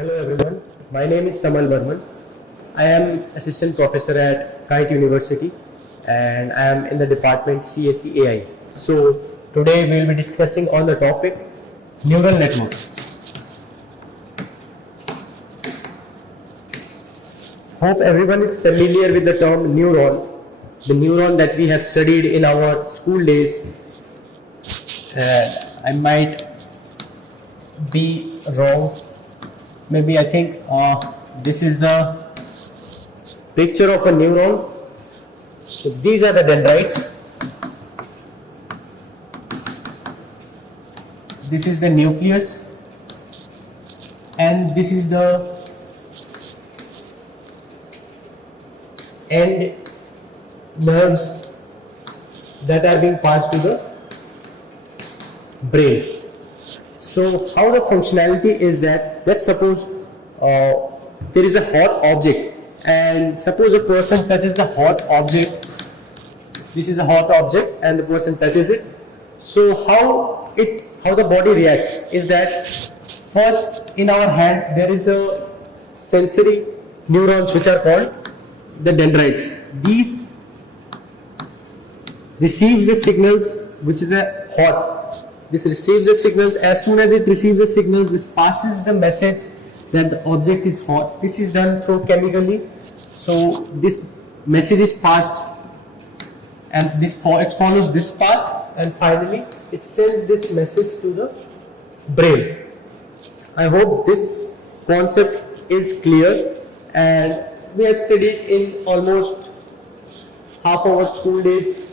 Hello everyone, my name is Tamal Barman. I am assistant professor at Kite University and I am in the department CSE AI. So today we will be discussing on the topic neural network. Hope everyone is familiar with the term neuron, the neuron that we have studied in our school days. I might be wrong. Maybe I think this is the picture of a neuron. So these are the dendrites. This is the nucleus, and this is the end nerves that are being passed to the brain. So how the functionality is that, let's suppose there is a hot object, and suppose a person touches the hot object. This is a hot object and the person touches it. So how the body reacts is that first in our hand there is a sensory neurons which are called the dendrites. These receives the signals which is a hot. This receives the signals. As soon as it receives the signals, this passes the message that the object is hot. This is done through chemically. So this message is passed, and it follows this path, and finally it sends this message to the brain. I hope this concept is clear, and we have studied in almost half our school days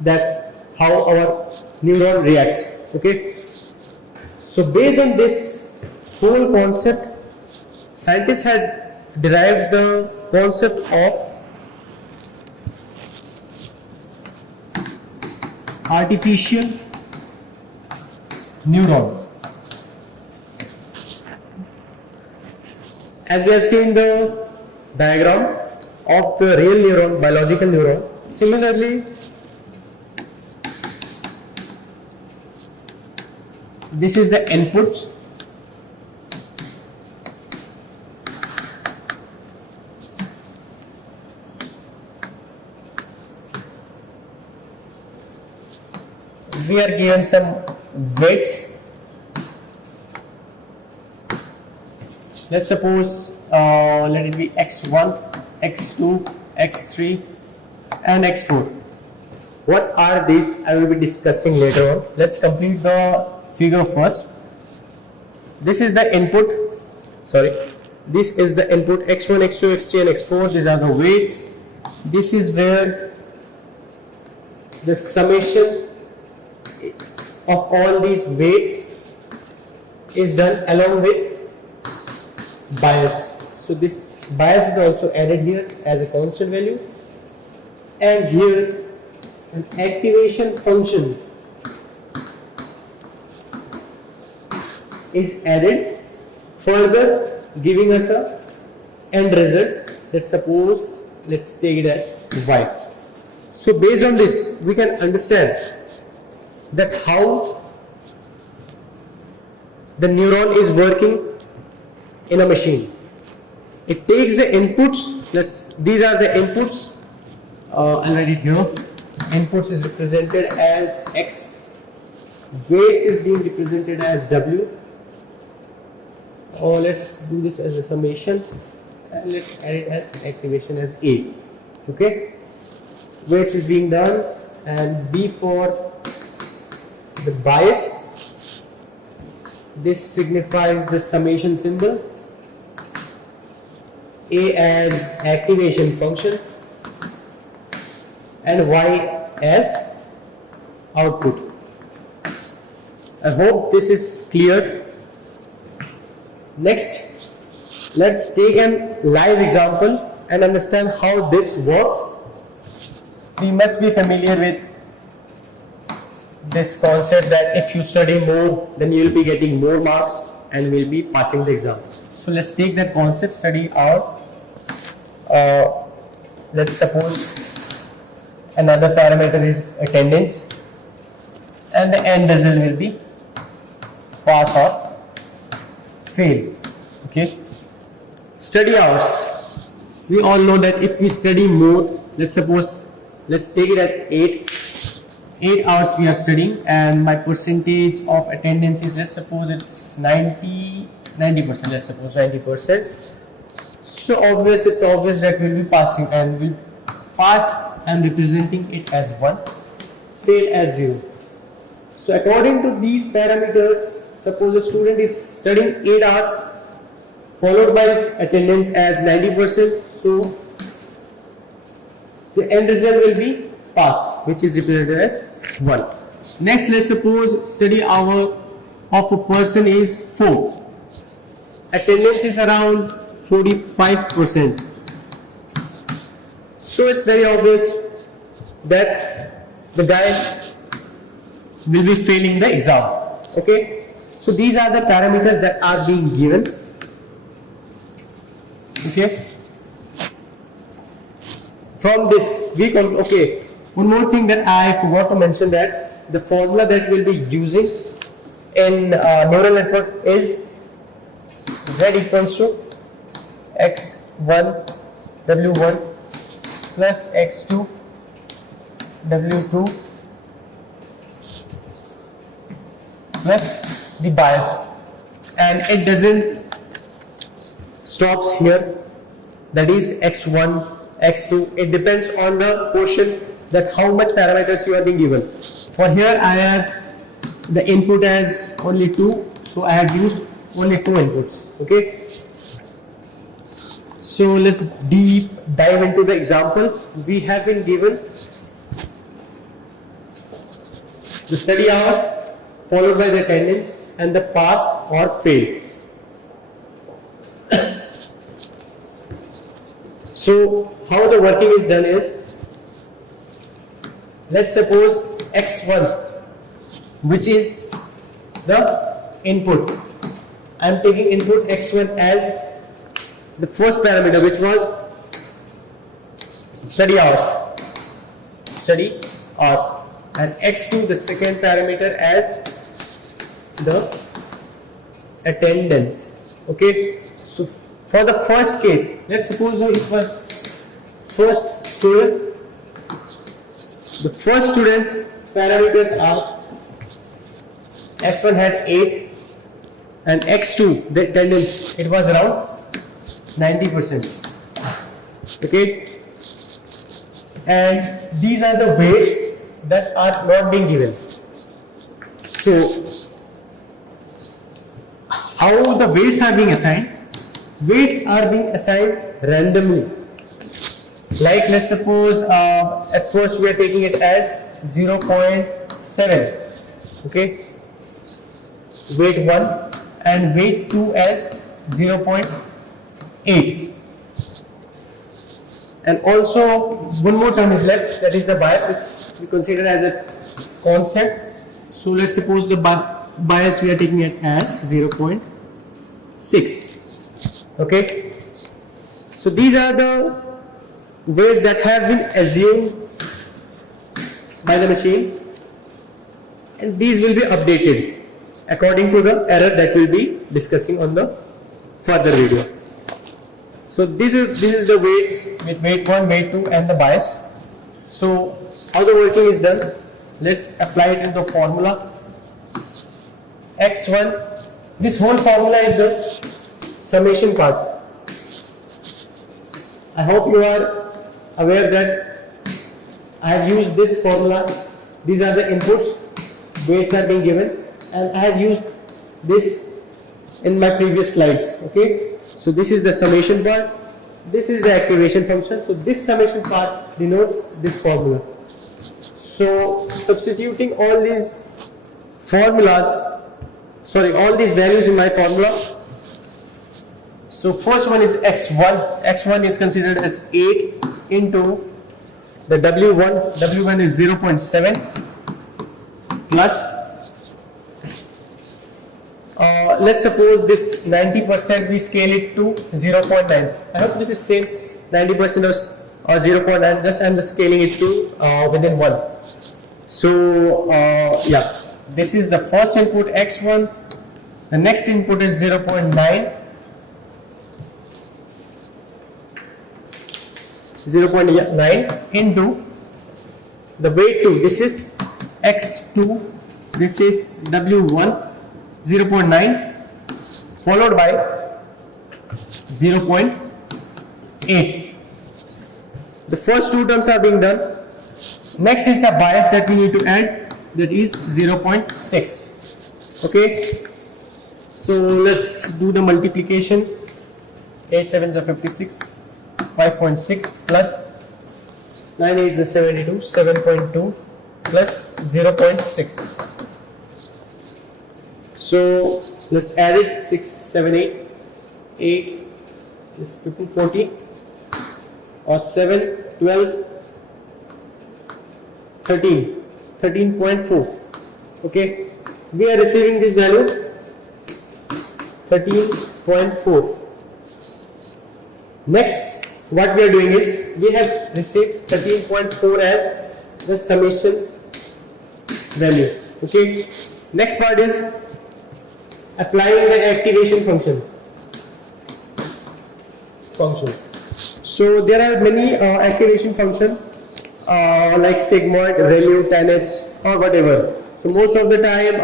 that how our neuron reacts. Okay, so based on this whole concept, scientists had derived the concept of artificial neuron. As we have seen the diagram of the real neuron, biological neuron, similarly this is the input. We are given some weights. Let's suppose let it be x1, x2, x3 and x4. What are these? I will be discussing later on. Let's complete the figure first. This is the input. This is the input x1, x2, x3 and x4. These are the weights. This is where the summation of all these weights is done along with bias. So this bias is also added here as a constant value, and here an activation function is added, further giving us a end result. Let's take it as y. So based on this we can understand that how the neuron is working in a machine. It takes the inputs. These are the inputs. I'll write it here. Inputs is represented as x. Weights is being represented as w. Or let's do this as a summation, and let's add it as activation as a. Okay. Weights is being done, and b for the bias. This signifies the summation symbol. A as activation function, and y as output. I hope this is clear. Next, let's take a live example and understand how this works. We must be familiar with this concept that if you study more, then you will be getting more marks and will be passing the exam. So let's take that concept, study out. Let's suppose another parameter is attendance, and the end result will be pass or fail. Okay. Study hours. We all know that if we study more, let's take it at 8 hours we are studying, and my percentage of attendance is, let's suppose it's 90%, let's suppose 90%. So it's obvious that we'll be passing, and we'll pass and representing it as 1, fail as 0. So according to these parameters, suppose a student is studying 8 hours followed by his attendance as 90%, so the end result will be pass, which is represented as 1. Next, let's suppose study hour of a person is 4. Attendance is around 45%. So it's very obvious that the guy will be failing the exam. Okay. So these are the parameters that are being given. Okay. From this, okay. One more thing that I forgot to mention, that the formula that we'll be using in neural network is Z equals to x1 w1 plus x2 w2 plus the bias, and it doesn't stops here, that is x1 x2. It depends on the portion, that how much parameters you are being given. For here I have the input as only 2, so I have used only 2 inputs. Okay, so let's deep dive into the example. We have been given the study hours followed by the attendance and the pass or fail. So how the working is done is, let's suppose x1, which is the input. I am taking input x1 as the first parameter, which was study hours, and x2 the second parameter as the attendance. Okay, so for the first case, let's suppose it was first student. The first student's parameters are x1 had 8 and x2 the attendance, it was around 90%. Okay, and these are the weights that are not being given. So how the weights are being assigned? Weights are being assigned randomly. Like let's suppose at first we are taking it as 0.7. Okay, weight 1, and weight 2 as 0.8. And also one more term is left, that is the bias, which we consider as a constant. So let's suppose the bias we are taking it as 0.6. Okay, so these are the weights that have been assumed by the machine, and these will be updated according to the error that we'll be discussing on the further video. So this is the weights with weight 1, weight 2 and the bias. So how the working is done, let's apply it in the formula. x1, this whole formula is the summation part. I hope you are aware that I have used this formula. These are the inputs, weights are being given, and I have used this in my previous slides. Okay, so this is the summation part, this is the activation function. So this summation part denotes this formula. So substituting all these all these values in my formula. So first one is x1. x1 is considered as 8 into the w1. w1 is 0.7 plus let's suppose this 90% we scale it to 0.9. I hope this is same, 90% or 0.9, just I'm just scaling it to within 1. So yeah, this is the first input x1. The next input is 0.9 0.9 into the weight 2, this is x2, this is w1, 0.9 followed by 0.8. The first two terms are being done. Next is the bias that we need to add, that is 0.6. Okay, so let's do the multiplication. 8 7s are 56, 5.6 plus 9 8s are 72, 7.2 plus 0.6. So let's add it. 6 7 8 8 is 15 40 or 7 12 13 13.4. okay, we are receiving this value 13.4. Next, what we are doing is we have received 13.4 as the summation value. Okay, next part is applying the activation function. So there are many activation functions like sigmoid, ReLU, TANH or whatever. So most of the time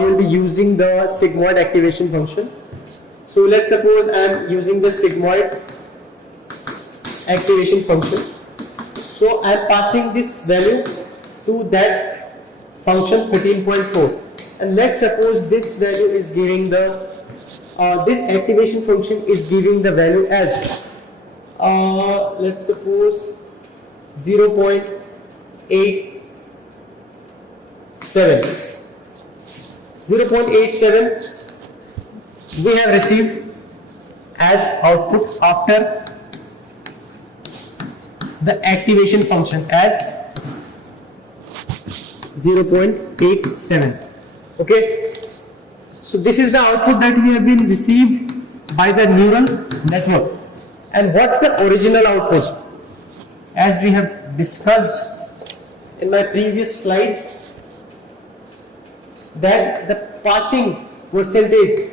you will be using the sigmoid activation function. So let's suppose I am using the sigmoid activation function. So I am passing this value to that function 13.4, and let's suppose this value is giving the this activation function is giving the value as let's suppose 0.87. 0.87 we have received as output after the activation function as 0.87. okay, so this is the output that we have been received by the neural network. And what's the original output? As we have discussed in my previous slides, that the passing percentage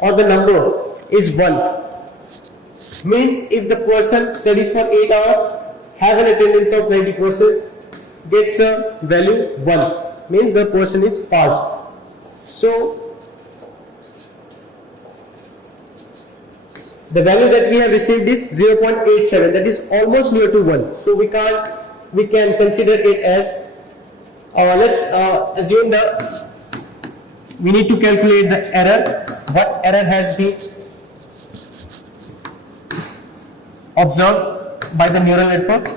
or the number is 1. Means if the person studies for 8 hours, have an attendance of 90%, gets a value 1, means the person is passed. So the value that we have received is 0.87, that is almost near to 1. So we can consider it as let's assume that we need to calculate the error. What error has been observed by the neural network?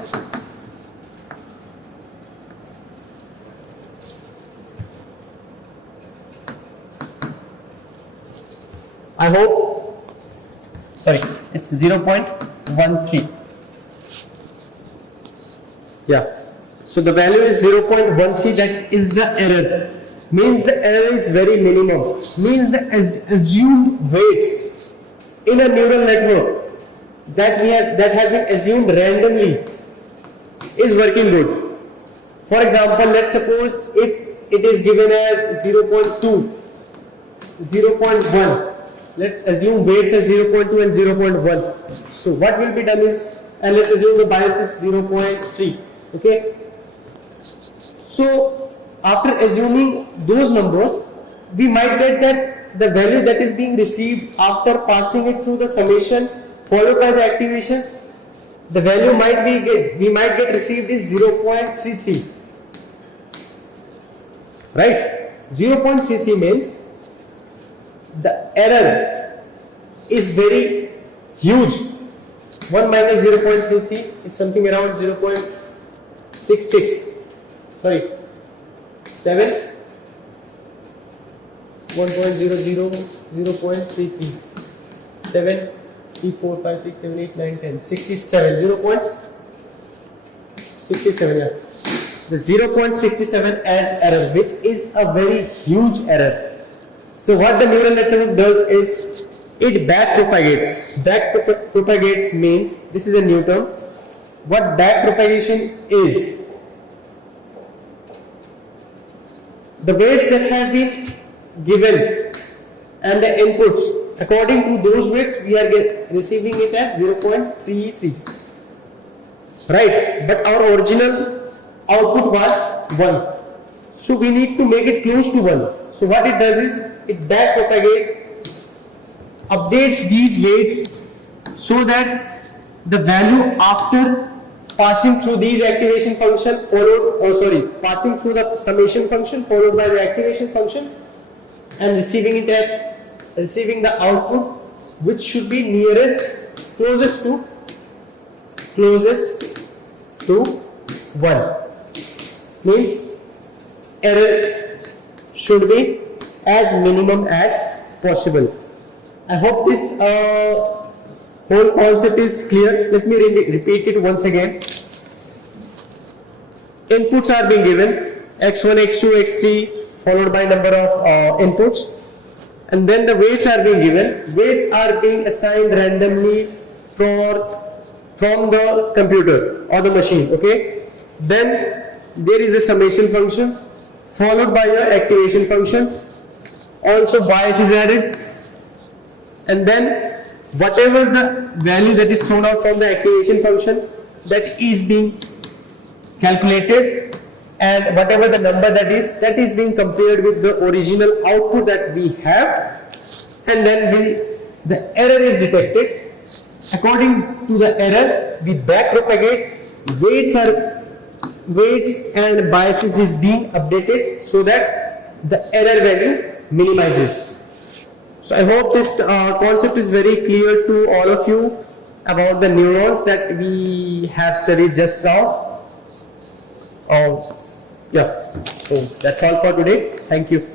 I hope, sorry, it's 0.13. Yeah, so the value is 0.13, that is the error. Means the error is very minimum. Means the assumed weights in a neural network that have been assumed randomly is working good. For example, let's suppose if it is given as 0.2, 0.1, let's assume weights as 0.2 and 0.1. So what will be done is, and let's assume the bias is 0.3. okay, so after assuming those numbers, we might get that the value that is being received after passing it through the summation followed by the activation, the value we might get received is 0.33. right? 0.33 means the error is very huge. 1 minus 0.33 is something around 0.66. Sorry, 7, 1.00, 0.33, 7, 3, 4, 5, 6, 7, 8, 9, 10, 67, 0.67, yeah. The 0.67 as error, which is a very huge error. So what the neural network does is, it backpropagates. Backpropagates means, this is a new term. What backpropagation is, the weights that have been given and the inputs, according to those weights we are receiving it as 0.33. right? But our original output was 1. So we need to make it close to 1. So what it does is, it back propagates, updates these weights so that the value after passing through these activation function passing through the summation function followed by the activation function and receiving the output which should be closest to 1, means error should be as minimum as possible. I hope this whole concept is clear. Let me repeat it once again. Inputs are being given, x1, x2, x3 followed by number of inputs, and then the weights are being given. Weights are being assigned randomly from the computer or the machine, okay? Then there is a summation function followed by your activation function. Also bias is added, and then whatever the value that is thrown out from the activation function, that is being calculated, and whatever the number that is being compared with the original output that we have, and then the error is detected. According to the error, we back propagate, weights and biases is being updated so that the error value minimizes. So I hope this concept is very clear to all of you about the neurons that we have studied just now. Yeah, so that's all for today. Thank you.